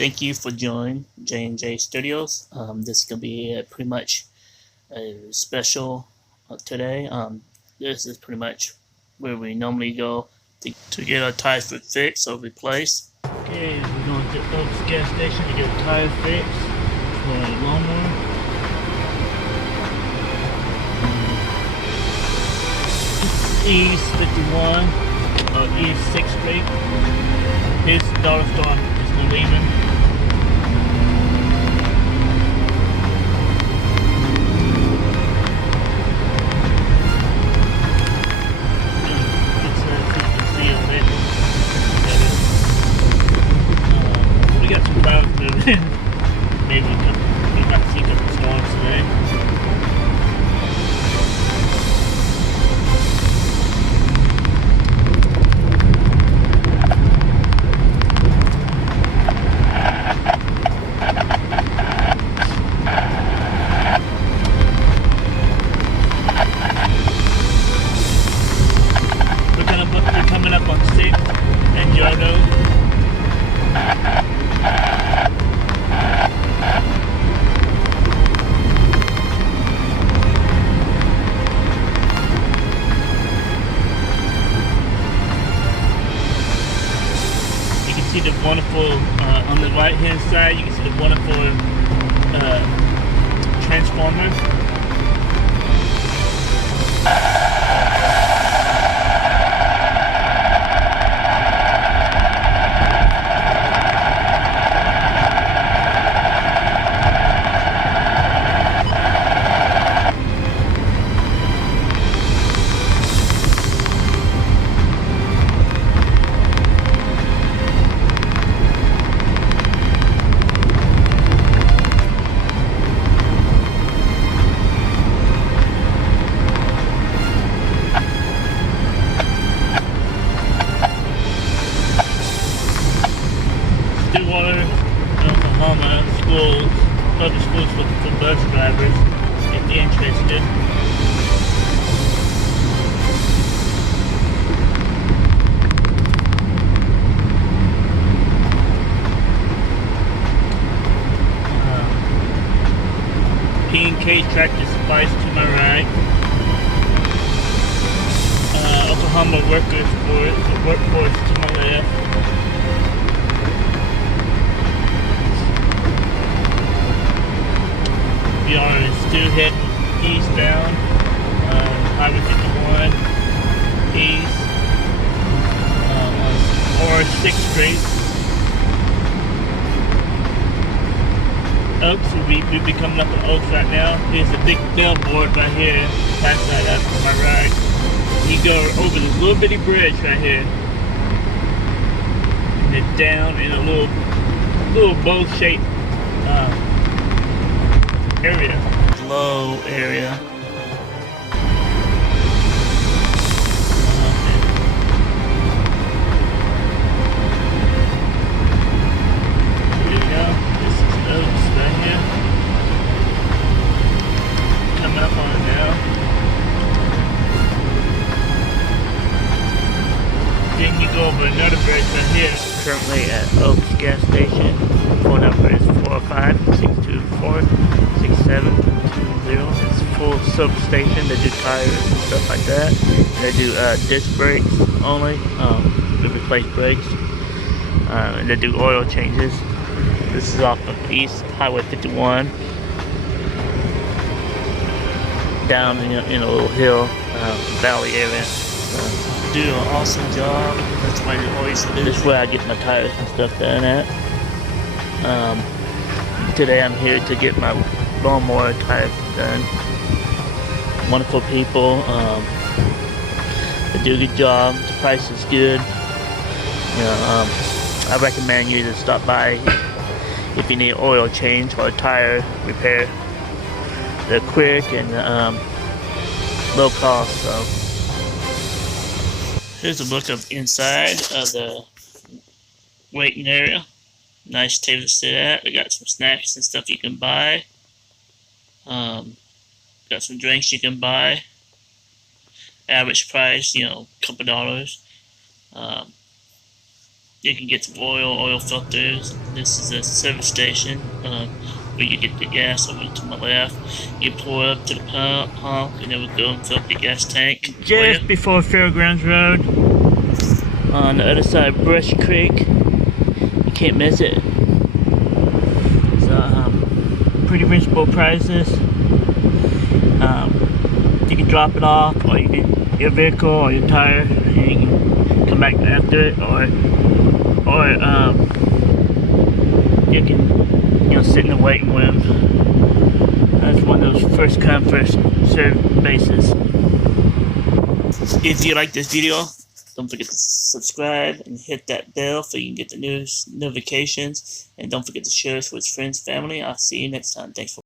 Thank you for joining J&J Studios. This is gonna be pretty much a special today. This is pretty much where we normally go to get our tires fixed or replaced. Okay, we're going to Oaks gas station to get a tire fixed for a lawnmower. East 51 or East 6th Street. His dollar store is leaving. We got some clouds moving. Maybe we might see a couple storms today. We're coming up on 6th and Yardo. You can see the wonderful, on the right hand side, you can see the wonderful transformer. Stillwater, Oklahoma schools, public schools looking for bus drivers if they're interested. P&K Tractor Supplies to my right. Oklahoma workforce to my left. We are still heading eastbound, Highway 51 east, or 6th Street. Oaks, we'll be coming up on Oaks right now. There's a big billboard right here, past that up to my right. You go over this little bitty bridge right here, and then down in a little bowl-shaped area. Low area. Here we go. This is Oaks right here. Coming up on it now. Then you go over another bridge right here. Currently at Oaks gas station. Phone number is 405-624-6720. It's a full service station. They do tires and stuff like that. They do disc brakes only. They replace brakes. And they do oil changes. This is off of East Highway 51. Down in a little hill, valley area. Do an awesome job. That's why you always do. This is where I get my tires and stuff done at. Today I'm here to get my lawnmower tires done. Wonderful people. They do a good job. The price is good. I recommend you to stop by if you need oil change or a tire repair. They're quick and low cost. So here's a look of inside of the waiting area. Nice table to sit at. We got some snacks and stuff you can buy. Got some drinks you can buy. Average price, a couple dollars. You can get some oil filters. This is a service station where you get the gas. Over to my left, you pull up to the pump, and then we'll go and fill up the gas tank. Just before Fairgrounds Road, on the other side of Brush Creek. You can't miss it. So pretty reasonable prices. You can drop it off, or you can your vehicle or your tire, and you can come back after it, or you can sit in the waiting room. That's one of those first come first served bases. If you like this video, don't forget to subscribe and hit that bell so you can get the news notifications, and don't forget to share this with friends, family. I'll see you next time. Thanks for